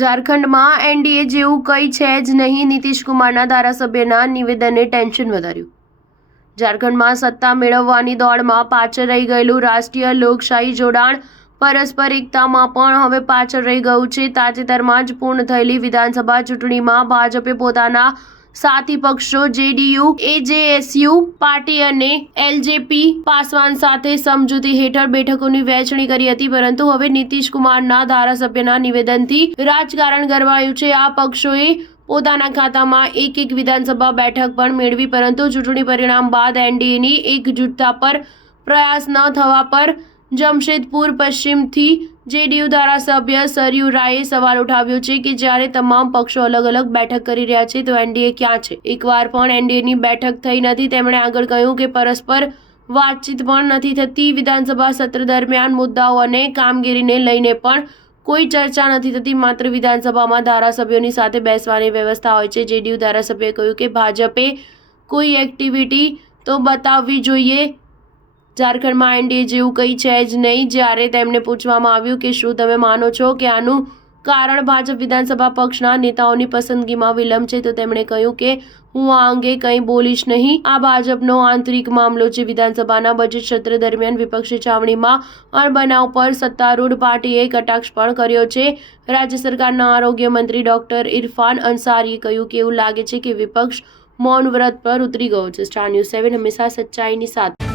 ઝારખંડમાં એનડીએ જેવું કંઈ છે જ નહીં, નીતિશ કુમારના ધારાસભ્યના નિવેદને ટેન્શન વધાર્યું. ઝારખંડમાં સત્તા મેળવવાની દોડમાં પાછળ રહી ગયેલું રાષ્ટ્રીય લોકશાહી જોડાણ પરસ્પર એકતામાં પણ હવે પાછળ રહી ગયું છે. તાજેતરમાં જ પૂર્ણ થયેલી વિધાનસભા ચૂંટણીમાં ભાજપે પોતાના સાથી પક્ષો જેડીયુ, એજેએસયુ પાર્ટી અને એલજેપી પાસવાન સાથે સમજૂતી હેઠળ બેઠકોની વહેંચણી કરી હતી, પરંતુ હવે નીતિશ કુમારના ધારાસભ્યના નિવેદનથી રાજકારણ ગરમાયું છે. આ પક્ષોએ પોતાના ખાતામાં એક વિધાનસભા બેઠક પણ મેળવી, પરંતુ ચૂંટણી પરિણામ બાદ એનડીએની એકજૂથતા પર પ્રયાસ ન થવા પર જમશેદપુર પશ્ચિમથી જેડીયુ ધારાસભ્ય સરયુ રાયે સવાલ ઉઠાવ્યો છે કે જ્યારે તમામ પક્ષો અલગ અલગ બેઠક કરી રહ્યા છે તો એનડીએ ક્યાં છે? એકવાર પણ એનડીએની બેઠક થઈ નથી. તેમણે આગળ કહ્યું કે પરસ્પર વાતચીત પણ નથી થતી. વિધાનસભા સત્ર દરમિયાન મુદ્દાઓ અને કામગીરીને લઈને પણ કોઈ ચર્ચા નથી થતી. માત્ર વિધાનસભામાં ધારાસભ્યોની સાથે બેસવાની વ્યવસ્થા હોય છે. જેડીયુ ધારાસભ્યએ કહ્યું કે ભાજપે કોઈ એક્ટિવિટી તો બતાવવી જોઈએ. ઝારખંડમાં એનડીએ જેવું કંઈ છે જ નહીં. જ્યારે તેમને પૂછવામાં આવ્યું કે શું તમે માનો છો કે આનું કારણ ભાજપ વિધાનસભા પક્ષના નેતાઓની પસંદગીમાં વિલંબ છે, તો તેમણે કહ્યું કે હું આ અંગે કંઈ બોલીશ નહીં. આ ભાજપનો આંતરિક મામલો છે. વિધાનસભાના બજેટ સત્ર દરમિયાન વિપક્ષી છાવણીમાં અણબનાવ પર સત્તારૂઢ પાર્ટીએ કટાક્ષ પણ કર્યો છે. રાજ્ય સરકારના આરોગ્ય મંત્રી ડોક્ટર ઇરફાન અંસારીએ કહ્યું કે એવું લાગે છે કે વિપક્ષ મૌન વ્રત પર ઉતરી ગયો છે. સ્ટાર ન્યૂઝ 7 હંમેશા સચ્ચાઈની સાથે.